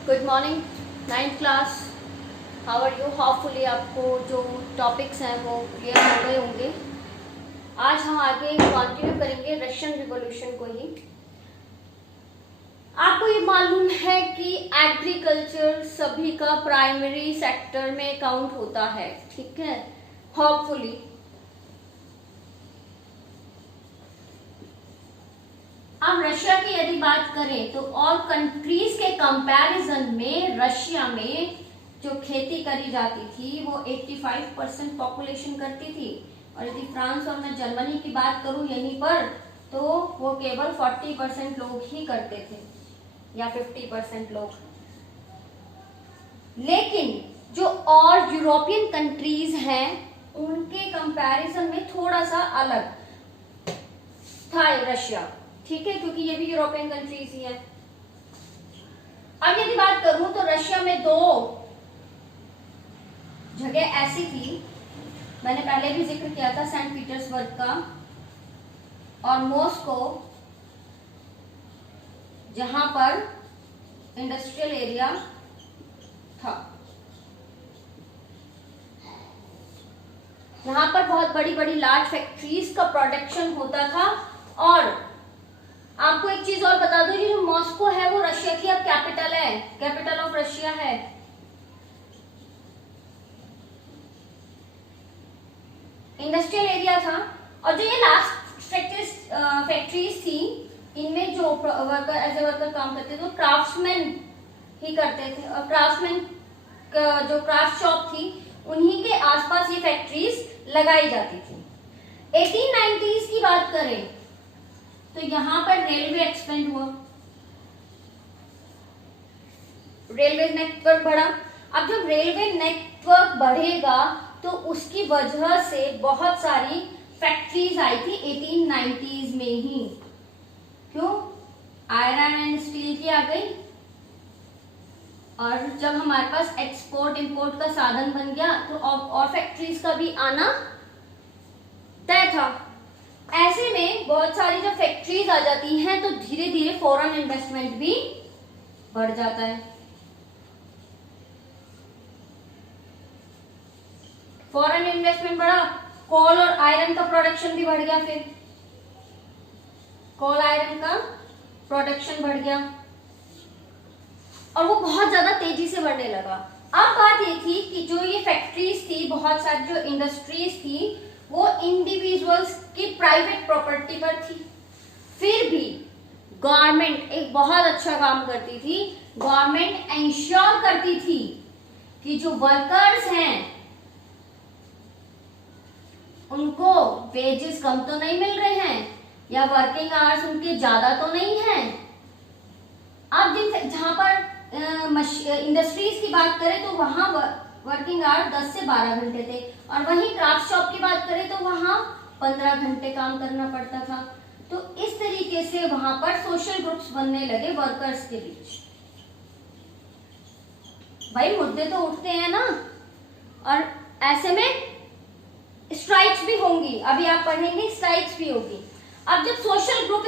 Good morning, 9th class. How are you? Hopefully आपको जो topics हैं वो क्लियर हो गए होंगे। आज हम आगे कंटिन्यू करेंगे रशियन रिवॉल्यूशन को ही। आपको ये मालूम है कि एग्रीकल्चर सभी का प्राइमरी सेक्टर में काउंट होता है, ठीक है? होपफुली अब रशिया की यदि बात करें तो और कंट्रीज के कंपैरिजन में रशिया में जो खेती करी जाती थी वो 85% पॉपुलेशन करती थी, और यदि फ्रांस और मैं जर्मनी की बात करूं यहीं पर तो वो केवल 40% लोग ही करते थे या 50% लोग। लेकिन जो और यूरोपियन कंट्रीज हैं उनके कंपैरिजन में थोड़ा सा अलग था रशिया, ठीक है, क्योंकि ये भी यूरोपियन कंट्रीज ही है। अब यदि बात करूं तो रशिया में दो जगह ऐसी थी, मैंने पहले भी जिक्र किया था, सेंट पीटर्सबर्ग का और मॉस्को, जहां पर इंडस्ट्रियल एरिया था, यहां पर बहुत बड़ी बड़ी लार्ज फैक्ट्रीज का प्रोडक्शन होता था। और आपको एक चीज और बता दूं, जो मॉस्को है वो रशिया की अब कैपिटल है, कैपिटल ऑफ रशिया है। इंडस्ट्रियल एरिया था, और जो ये लास्ट फैक्ट्रीज थी इनमें जो वर्कर एज ए वर्कर काम करते थे वो क्राफ्ट्समैन ही करते थे, और क्राफ्ट्समैन जो क्राफ्ट शॉप थी उन्हीं के आसपास ये फैक्ट्रीज लगाई जाती थी। 1890s की बात करें तो यहां पर रेलवे एक्सपेंड हुआ, रेलवे नेटवर्क बढ़ा। अब जब रेलवे नेटवर्क बढ़ेगा तो उसकी वजह से बहुत सारी फैक्ट्रीज आई थी 1890s में ही। क्यों? आयरन एंड स्टील की आ गई, और जब हमारे पास एक्सपोर्ट इंपोर्ट का साधन बन गया तो और फैक्ट्रीज का भी आना तय था। ऐसे में बहुत सारी जब फैक्ट्रीज आ जाती हैं तो धीरे धीरे फॉरेन इन्वेस्टमेंट भी बढ़ जाता है। फॉरेन इन्वेस्टमेंट बढ़ा, कोल और आयरन का प्रोडक्शन भी बढ़ गया, फिर कोल आयरन का प्रोडक्शन बढ़ गया और वो बहुत ज्यादा तेजी से बढ़ने लगा। अब बात ये थी कि जो ये फैक्ट्रीज थी, बहुत सारी जो इंडस्ट्रीज थी वो इंडिविजुअल्स की प्राइवेट प्रॉपर्टी पर थी। फिर भी गवर्नमेंट एक बहुत अच्छा काम करती थी, गवर्नमेंट इंश्योर करती थी कि जो वर्कर्स हैं उनको वेजेस कम तो नहीं मिल रहे हैं या वर्किंग आवर्स उनके ज्यादा तो नहीं है। अब जहां पर इंडस्ट्रीज की बात करें तो वहां वर्किंग आवर 10 से 12 घंटे थे, और वहीं क्राफ्ट शॉप की बात करें तो वहां 15 घंटे काम करना पड़ता था। तो इस तरीके से वहां पर सोशल ग्रुप्स बनने लगे वर्कर्स के बीच। भाई मुद्दे तो उठते हैं ना, और ऐसे में स्ट्राइक्स भी होंगी, अभी आप पढ़ेंगे स्ट्राइक्स भी होगी। अब जब सोशल ग्रुप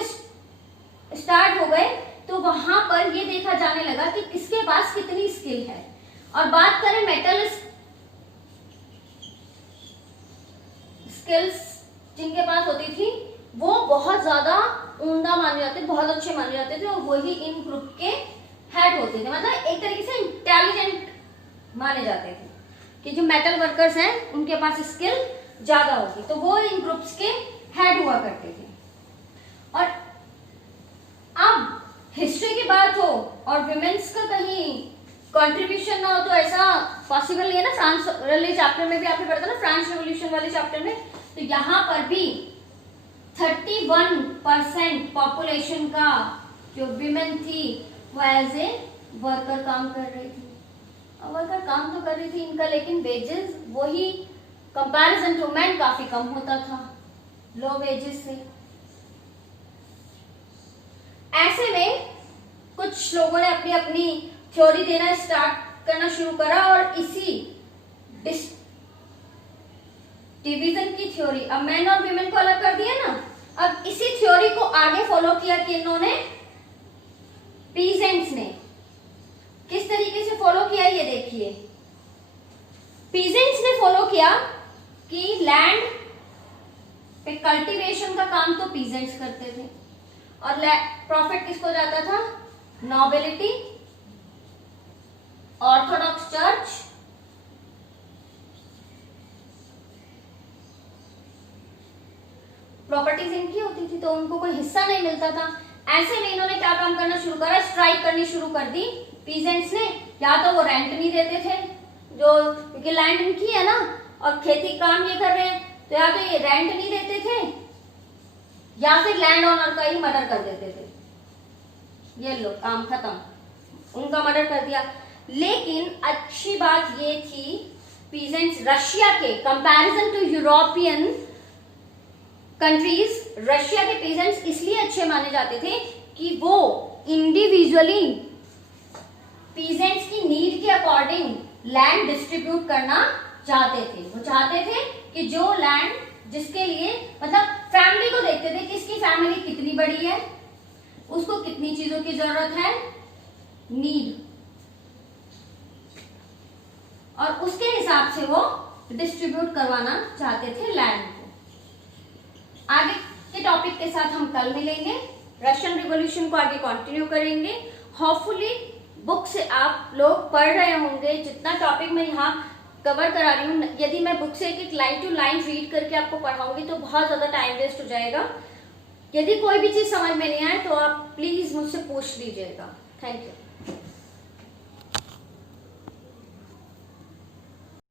स्टार्ट हो गए तो वहां पर ये देखा जाने लगा कि किसके पास कितनी स्किल है। और बात करें मेटल स्किल्स जिनके पास होती थी वो बहुत ज्यादा उम्दा माने जाते, बहुत अच्छे माने जाते थे, और वही इन ग्रुप के हेड होते थे। मतलब एक तरीके से इंटेलिजेंट माने जाते थे कि जो मेटल वर्कर्स हैं उनके पास स्किल ज्यादा होगी, तो वो इन ग्रुप्स के हेड हुआ करते थे। और अब हिस्ट्री की बात हो और विमेन्स का कहीं कंट्रीब्यूशन ना हो तो ऐसा पॉसिबल नहीं है ना। फ्रांस वाले चैप्टर में भी आपने पढ़ा था ना, फ्रांस रेवोल्यूशन वाले चैप्टर में, तो यहाँ पर भी 31% पॉपुलेशन का जो विमेन थी वो एज ए वर्कर काम कर रही थी। और वर्कर काम तो कर रही थी इनका, लेकिन वेजेस वही कंपैरिजन टू मैन काफी कम होता था, लो वेजेस से। ऐसे में कुछ लोगों ने अपनी अपनी थ्योरी देना स्टार्ट करना शुरू करा, और इसी डिवीजन की थ्योरी, अब मैन और विमेन को अलग कर दिया ना, अब इसी थ्योरी को आगे फॉलो किया कि इन्होंने पीजेंट्स ने। किस लैंड पे कल्टीवेशन का काम तो पीजेंट्स करते थे, और प्रॉफिट किसको जाता था? नोबिलिटी, ऑर्थोडॉक्स चर्च, प्रॉपर्टीज इनकी होती थी तो उनको कोई हिस्सा नहीं मिलता था। ऐसे में इन्होंने क्या काम करना शुरू करा? स्ट्राइक करनी शुरू कर दी पीजेंट्स ने। या तो वो रेंट नहीं देते थे, जो क्योंकि लैंड इनकी है ना और खेती काम ये कर रहे हैं, तो या तो ये रेंट नहीं देते थे या फिर लैंड ओनर का ही मर्डर कर देते थे। ये लो काम खत्म, उनका मर्डर कर दिया। लेकिन अच्छी बात ये थी, पीजेंट्स रशिया के comparison to European countries, Russia के पीजेंट्स इसलिए अच्छे माने जाते थे कि वो इंडिविजुअली पीजेंट्स की नीड के अकॉर्डिंग लैंड डिस्ट्रीब्यूट करना चाहते थे। वो चाहते थे कि जो लैंड जिसके लिए, मतलब फैमिली को देखते थे कि इसकी फैमिली कितनी बड़ी है, उसको कितनी चीजों की जरूरत है, नीड, और उसके हिसाब से वो डिस्ट्रीब्यूट करवाना चाहते थे लैंड को। आगे के टॉपिक के साथ हम कल मिलेंगे, रशियन रिवॉल्यूशन को आगे कंटिन्यू करेंगे। होपफुली बुक से आप लोग पढ़ रहे होंगे, जितना टॉपिक मैं यहाँ कवर करा रही हूँ। यदि मैं बुक से एक लाइन टू लाइन रीड करके आपको पढ़ाऊंगी तो बहुत ज्यादा टाइम वेस्ट हो जाएगा। यदि कोई भी चीज समझ में नहीं आए तो आप प्लीज मुझसे पूछ लीजिएगा। Thank you.